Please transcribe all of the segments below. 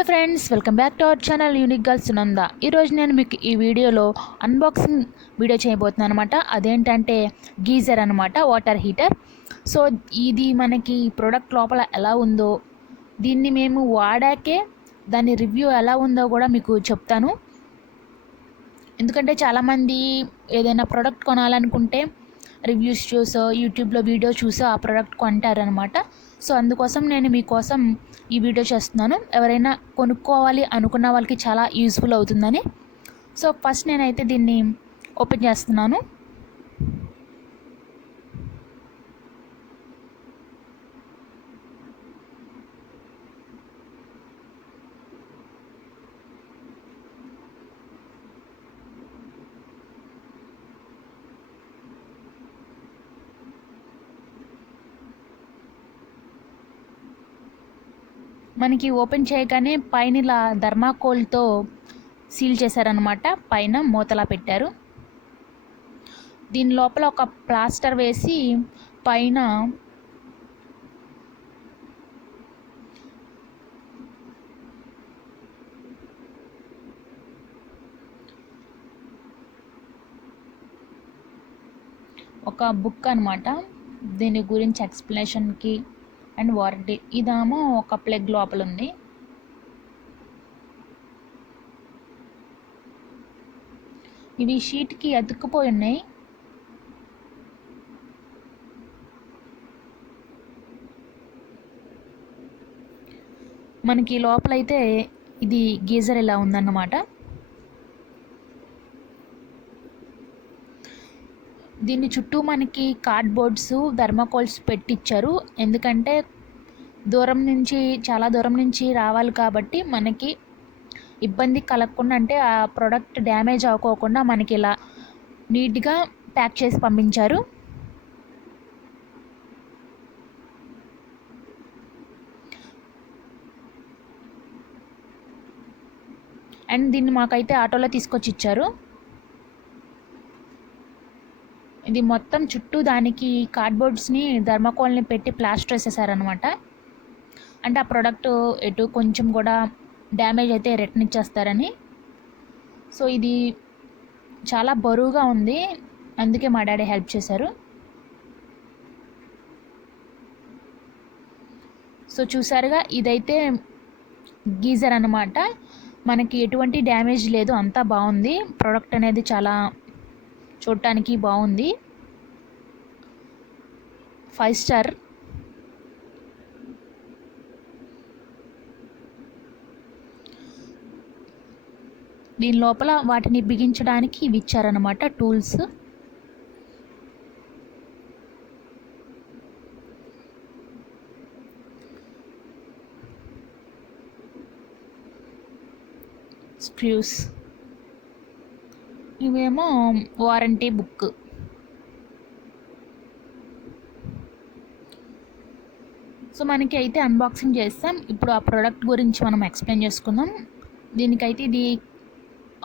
Hello friends, welcome back to our channel unique girl Sunanda. ఈరోజు నేను మీకు ఈ వీడియోలో అన్బాక్సింగ్ వీడియో చేయబోతున్నాను అనమాట. అదేంటంటే గీజర్ అనమాట, వాటర్ హీటర్. సో ఇది మనకి ప్రోడక్ట్ లోపల ఎలా ఉందో, దీన్ని మేము వాడాకే దాని రివ్యూ ఎలా ఉందో కూడా మీకు చెప్తాను. ఎందుకంటే చాలామంది ఏదైనా ప్రోడక్ట్ కొనాలనుకుంటే రివ్యూస్ చూసో యూట్యూబ్లో వీడియో చూసో ఆ ప్రోడక్ట్ కొంటారనమాట. సో అందుకోసం నేను మీకోసం ఈ వీడియో చేస్తున్నాను. ఎవరైనా కొనుక్కోవాలి అనుకున్న వాళ్ళకి చాలా యూస్ఫుల్ అవుతుందని. సో ఫస్ట్ నేనైతే దీన్ని ఓపెన్ చేస్తున్నాను. మనకి ఓపెన్ చేయగానే పైన ఇలా థర్మాకోల్తో సీల్ చేశారనమాట. పైన మూతలా పెట్టారు. దీని లోపల ఒక ప్లాస్టర్ వేసి పైన ఒక బుక్ అనమాట, దీని గురించి ఎక్స్ప్లెనేషన్కి అండ్ వారంటీ. ఇదేమో ఒక ప్లగ్ లోపల ఉంది. ఇవి షీట్కి అతుక్కుపోయి ఉన్నాయి. మనకి లోపలైతే ఇది గీజర్ ఇలా ఉందన్నమాట. దీని చుట్టూ మనకి కార్డ్బోర్డ్స్, థర్మాకోల్స్ పెట్టించారు. ఎందుకంటే చాలా దూరం నుంచి రావాలి కాబట్టి మనకి ఇబ్బంది కలగకుండా, అంటే ఆ ప్రోడక్ట్ డ్యామేజ్ అవ్వకోకుండా మనకి ఇలా నీట్గా ప్యాక్ చేసి పంపించారు. అండ్ దీన్ని మాకైతే ఆటోలో తీసుకొచ్చి ఇచ్చారు. ఇది మొత్తం చుట్టూ దానికి కార్డ్బోర్డ్స్ని, థర్మాకోల్ని పెట్టి ప్లాస్టర్ వేసేసారనమాట. అంటే ఆ ప్రోడక్ట్ ఎటు కొంచెం కూడా డ్యామేజ్ అయితే రిటర్న్ ఇచ్చేస్తారని. సో ఇది చాలా బరువుగా ఉంది, అందుకే మా డాడీ హెల్ప్ చేశారు. సో చూసారుగా, ఇదైతే గీజర్ అనమాట. మనకి ఎటువంటి డ్యామేజ్ లేదు, అంతా బాగుంది. ప్రోడక్ట్ అనేది చాలా చూడటానికి బాగుంది. 5 స్టార్. దీని లోపల వాటిని బిగించడానికి ఇవి ఇచ్చారనమాట, టూల్స్. స్క్రూస్. ఇవేమో వారంటీ బుక్. సో మనకి అయితే అన్బాక్సింగ్ చేస్తాం. ఇప్పుడు ఆ ప్రోడక్ట్ గురించి మనం ఎక్స్ప్లెయిన్ చేసుకుందాం. దీనికైతే ఇది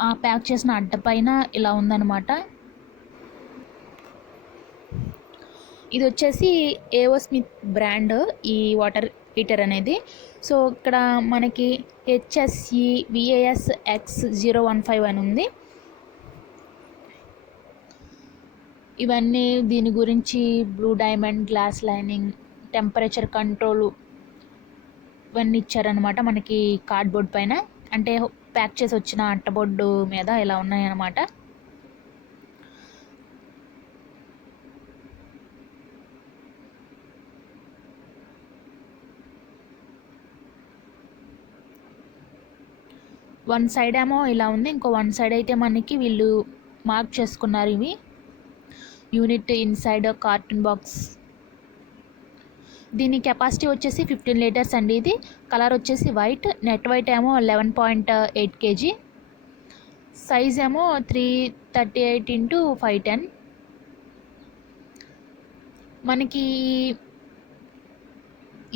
ఆ ప్యాక్ చేసిన అడ్డ పైన ఇలా ఉందన్నమాట. ఇది వచ్చేసి ఏవో స్మిత్ బ్రాండ్ ఈ వాటర్ హీటర్ అనేది. సో ఇక్కడ మనకి HSE-VAS X-015 అని ఉంది. ఇవన్నీ దీని గురించి blue diamond, glass lining, temperature control ఇవన్నీ ఇచ్చారనమాట మనకి కార్డ్బోర్డ్ పైన. అంటే ప్యాక్ చేసి వచ్చిన అట్టబోర్డు మీద ఇలా ఉన్నాయన్నమాట. వన్ సైడ్ ఏమో ఇలా ఉంది, ఇంకో వన్ సైడ్ అయితే మనకి వీళ్ళు మార్క్ చేసుకున్నారు. ఇవి యూనిట్ ఇన్సైడ్ కార్టూన్ బాక్స్. దీని కెపాసిటీ వచ్చేసి 15 లీటర్స్ అండి. ఇది కలర్ వచ్చేసి వైట్, నెట్ వైట్ ఏమో 11.8 kg, సైజ్ ఏమో 338 x 510. మనకి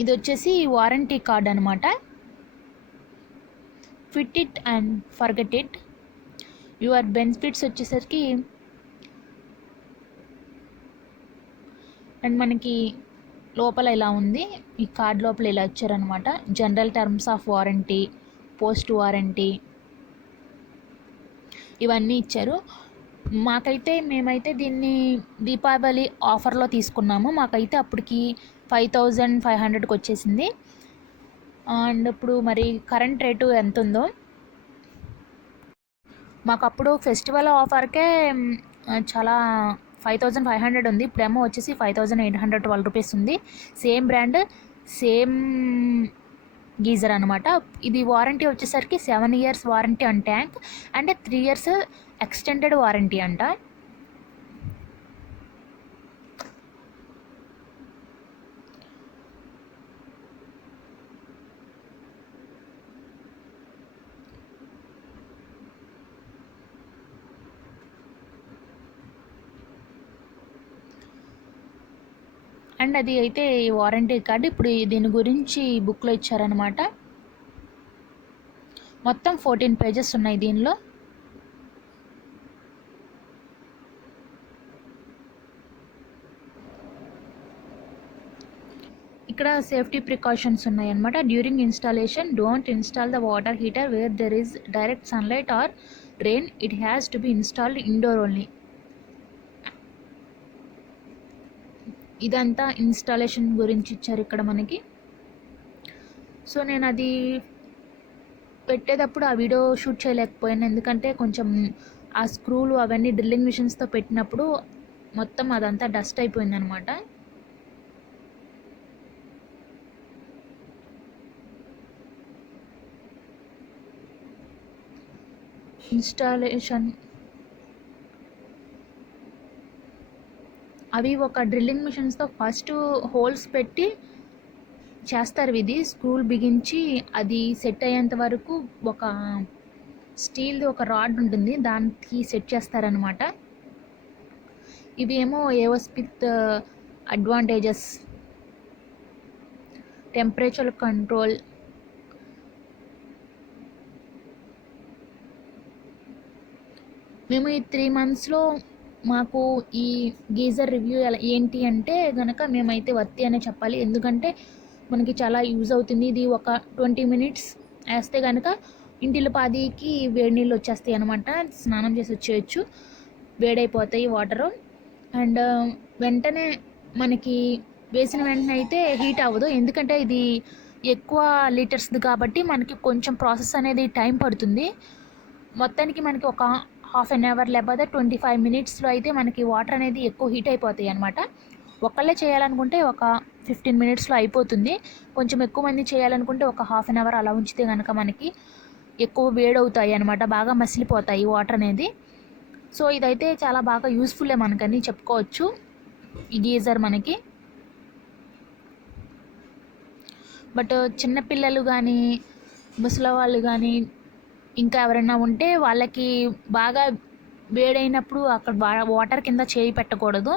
ఇది వచ్చేసి వారంటీ కార్డ్ అనమాట. Fit it and forget it. Your benefits వచ్చేసరికి అండ్ మనకి లోపల ఇలా ఉంది. ఈ కార్డ్ లోపల ఇలా ఇచ్చారనమాట. General terms of warranty, post warranty ఇవన్నీ ఇచ్చారు. మేమైతే దీన్ని దీపావళి ఆఫర్లో తీసుకున్నాము. మాకైతే అప్పటికి 5500కి వచ్చేసింది. అండ్ ఇప్పుడు మరి కరెంట్ రేటు ఎంత ఉందో, మాకు అప్పుడు ఫెస్టివల్ ఆఫర్కే చాలా 5500 ఉంది. ఇప్పుడేమో వచ్చేసి 5812 ఉంది. సేమ్ బ్రాండ్, సేమ్ గీజర్ అనమాట. ఇది వారంటీ వచ్చేసరికి 7 years warranty on tank and 3 years extended warranty అంట. అండ్ అది అయితే వారంటీ కార్డు. ఇప్పుడు దీని గురించి బుక్లో ఇచ్చారనమాట. మొత్తం 14 pages ఉన్నాయి దీనిలో. ఇక్కడ సేఫ్టీ ప్రికాషన్స్ ఉన్నాయన్నమాట. During installation, don't install the water heater where there is direct sunlight or rain. It has to be installed indoor only. ఇదంతా ఇన్స్టాలేషన్ గురించి ఇచ్చారు ఇక్కడ మనకి. సో నేను అది పెట్టేటప్పుడు ఆ వీడియో షూట్ చేయలేకపోయాను, ఎందుకంటే కొంచెం ఆ స్క్రూలు అవన్నీ డ్రిల్లింగ్ మిషన్స్తో పెట్టినప్పుడు మొత్తం అదంతా డస్ట్ అయిపోయింది అనమాట. ఇన్స్టాలేషన్ అవి ఒక డ్రిల్లింగ్ మిషన్స్తో ఫస్ట్ హోల్స్ పెట్టి చేస్తారు. ఇది స్క్రూలు బిగించి అది సెట్ అయ్యేంత వరకు ఒక స్టీల్ది ఒక రాడ్ ఉంటుంది, దానికి సెట్ చేస్తారనమాట. ఇవి ఏమో ఏవోస్పిత్ అడ్వాంటేజెస్, టెంపరేచర్ కంట్రోల్, మేము ఈ 3 monthsలో మాకు ఈ గీజర్ రివ్యూ ఏంటి అంటే కనుక మేమైతే వర్తి అనే చెప్పాలి. ఎందుకంటే మనకి చాలా యూజ్ అవుతుంది. ఇది ఒక 20 minutes వేస్తే కనుక ఇంటిలో పాదికి వేడి నీళ్ళు వచ్చేస్తాయి అనమాట. స్నానం చేసి వచ్చేయచ్చు, వేడైపోతాయి వాటరు. అండ్ వెంటనే మనకి వేసిన వెంటనే అయితే హీట్ అవ్వదు, ఎందుకంటే ఇది ఎక్కువ లీటర్స్ది కాబట్టి మనకి కొంచెం ప్రాసెస్ అనేది టైం పడుతుంది. మొత్తానికి మనకి ఒక 1/2 hour లేకపోతే 25 minutesలో అయితే మనకి వాటర్ అనేది ఎక్కువ హీట్ అయిపోతాయి అనమాట. ఒకళ్ళే చేయాలనుకుంటే ఒక 15 minutesలో అయిపోతుంది. కొంచెం ఎక్కువ మంది చేయాలనుకుంటే ఒక 1/2 hour అలా ఉంచితే కనుక మనకి ఎక్కువ వేడవుతాయి అనమాట, బాగా మసిలిపోతాయి వాటర్ అనేది. సో ఇదైతే చాలా బాగా యూస్ఫుల్లే మనకని చెప్పుకోవచ్చు ఈ గీజర్ మనకి. బట్ చిన్నపిల్లలు కానీ, ముసలి వాళ్ళు కానీ, ఇంకా ఎవరైనా ఉంటే వాళ్ళకి బాగా వేడైనప్పుడు అక్కడ వాటర్ కింద చేయి పెట్టకూడదు.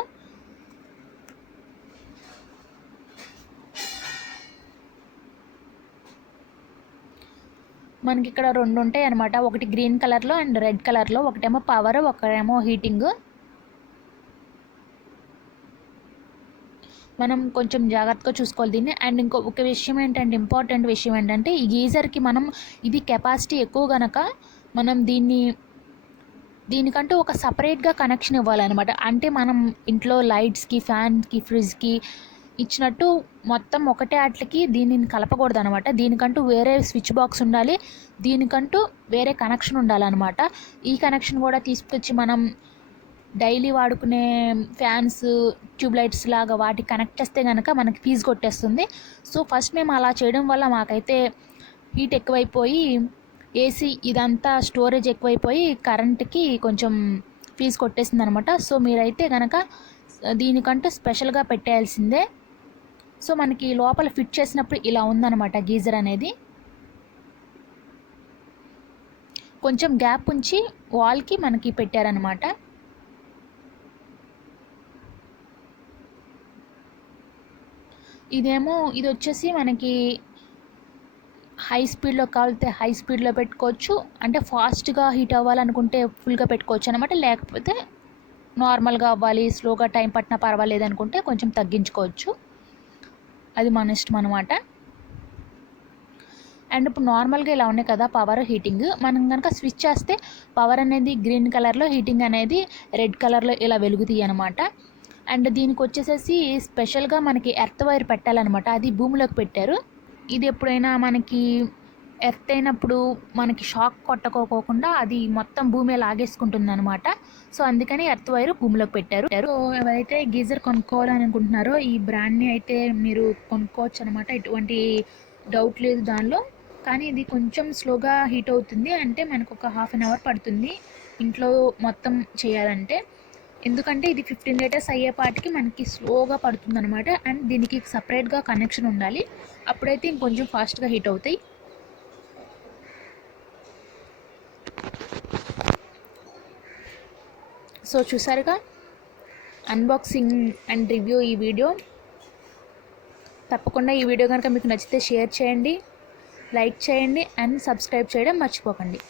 మనకి ఇక్కడ 2 ఉంటాయి అనమాట, ఒకటి గ్రీన్ కలర్లో అండ్ రెడ్ కలర్లో. ఒకటేమో పవర్, ఒకటేమో హీటింగ్. మనం కొంచెం జాగ్రత్తగా చూసుకోవాలి దీన్ని. అండ్ ఇంకొక విషయం ఏంటంటే, ఇంపార్టెంట్ విషయం ఏంటంటే, ఈ గీజర్కి మనం ఇది కెపాసిటీ ఎక్కువ కనుక మనం దీనికంటూ ఒక సపరేట్గా కనెక్షన్ ఇవ్వాలన్నమాట. అంటే మనం ఇంట్లో లైట్స్కి, ఫ్యాన్కి, ఫ్రిడ్జ్కి ఇచ్చినట్టు మొత్తం ఒకటే వాటికి దీనిని కలపకూడదు అనమాట. దీనికంటూ వేరే స్విచ్ బాక్స్ ఉండాలి, దీనికంటూ వేరే కనెక్షన్ ఉండాలన్నమాట. ఈ కనెక్షన్ కూడా తీసుకొచ్చి మనం డైలీ వాడుకునే ఫ్యాన్స్, ట్యూబ్లైట్స్ లాగా వాటికి కనెక్ట్ చేస్తే కనుక మనకి ఫీజు కొట్టేస్తుంది. సో ఫస్ట్ మేము అలా చేయడం వల్ల మాకైతే హీట్ ఎక్కువైపోయి ఏసీ ఇదంతా స్టోరేజ్ ఎక్కువైపోయి కరెంట్కి కొంచెం ఫీజు కొట్టేసింది అనమాట. సో మీరైతే కనుక దీనికంటూ స్పెషల్గా పెట్టేయాల్సిందే. సో మనకి లోపల ఫిట్ చేసినప్పుడు ఇలా ఉందన్నమాట గీజర్ అనేది. కొంచెం గ్యాప్ ఉంచి వాల్కి మనకి పెట్టారనమాట. ఇది వచ్చేసి మనకి హై స్పీడ్లో కావాలితే హై స్పీడ్లో పెట్టుకోవచ్చు, అంటే ఫాస్ట్గా హీట్ అవ్వాలనుకుంటే ఫుల్గా పెట్టుకోవచ్చు అనమాట. లేకపోతే నార్మల్గా అవ్వాలి, స్లోగా టైం పట్టినా పర్వాలేదు అనుకుంటే కొంచెం తగ్గించుకోవచ్చు, అది మన ఇష్టం అనమాట. అండ్ ఇప్పుడు నార్మల్గా ఇలా ఉన్నాయి కదా పవర్ హీటింగ్, మనం కనుక స్విచ్ చేస్తే పవర్ అనేది గ్రీన్ కలర్లో, హీటింగ్ అనేది రెడ్ కలర్లో ఇలా వెలుగుతాయి అనమాట. అండ్ దీనికి వచ్చేసేసి స్పెషల్గా మనకి ఎర్త్ వైర్ పెట్టాలన్నమాట, అది భూమిలోకి పెట్టారు. ఇది ఎప్పుడైనా మనకి ఎర్త్ అయినప్పుడు మనకి షాక్ కొట్టకోకుండా అది మొత్తం భూమి లాగేసుకుంటుంది అనమాట. సో అందుకని ఎర్త్ వైర్ భూమిలోకి పెట్టారు. సో ఎవరైతే గీజర్ కొనుక్కోవాలని అనుకుంటున్నారో ఈ బ్రాండ్ని అయితే మీరు కొనుక్కోవచ్చు అనమాట, ఎటువంటి డౌట్ లేదు దానిలో. కానీ ఇది కొంచెం స్లోగా హీట్ అవుతుంది, అంటే మనకు ఒక హాఫ్ అన్ అవర్ పడుతుంది ఇంట్లో మొత్తం చేయాలంటే. ఎందుకంటే ఇది 15 లీటర్స్ అయ్యేపాటికి మనకి స్లోగా పడుతుంది అనమాట. అండ్ దీనికి సపరేట్గా కనెక్షన్ ఉండాలి, అప్పుడైతే ఇంకొంచెం ఫాస్ట్గా హీట్ అవుతాయి. సో చూసారుగా అన్బాక్సింగ్ అండ్ రివ్యూ ఈ వీడియో. తప్పకుండా ఈ వీడియో కనుక మీకు నచ్చితే షేర్ చేయండి, లైక్ చేయండి అండ్ సబ్స్క్రైబ్ చేయడం మర్చిపోకండి.